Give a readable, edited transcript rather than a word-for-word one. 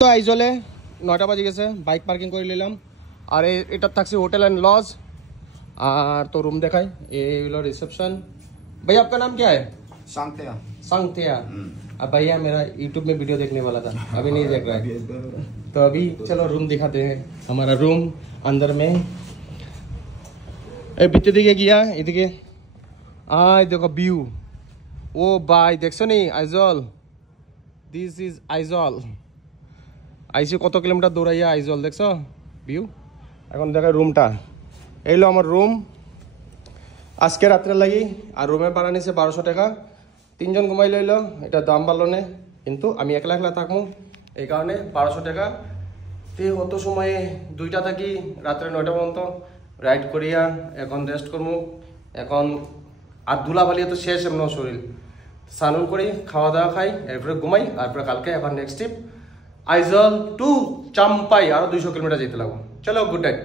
তো আইজলে 9টা বাজে গেছে, বাইক পার্কিং করে নিলাম। আর এটা থাকছে होटल एंड लॉज। और तो रूम देखाई, ये लो रिसेप्शन। भैया आपका नाम क्या है? सांगत्या। सांगत्या। अब भैया मेरा यूट्यूब में वीडियो देखने वाला था, अभी नहीं देख रहा है। तो अभी चलो रूम दिखाते हैं। हमारा रूम अंदर में ভিতর দিকে গিয়া এদিকে দেখো ভিউ। ও ভাই দেখছো নি আইজল, দিস ইজ আইজল। আইসি কত কিলোমিটার দৌড়াইয়া আইজল, দেখছো ভিউ। এখন দেখো রুমটা, এইলো আমার রুম আজকে রাত্রে লাগি। আর রুমের ভাড়া নিছে 1200 টাকা। 3 জন ঘুমাই লইলো, এটা দাম বাড়লো না, কিন্তু আমি একলা একলা থাকবো এই কারণে 1200 টাকা। তে অত সময়ে 2টা থাকি, রাত্রে 9টা পর্যন্ত রাইড করিয়া এখন রেস্ট করবো। এখন আর ধুলাবালি তো শেষ এমন শরীর, স্নান করি, খাওয়া দাওয়া খাই, এরপরে ঘুমাই। তারপরে কালকে এখন next trip Aizawl to Champhai, আরো 200 কিলোমিটার যেতে লাগবো। চলো, গুড নাইট।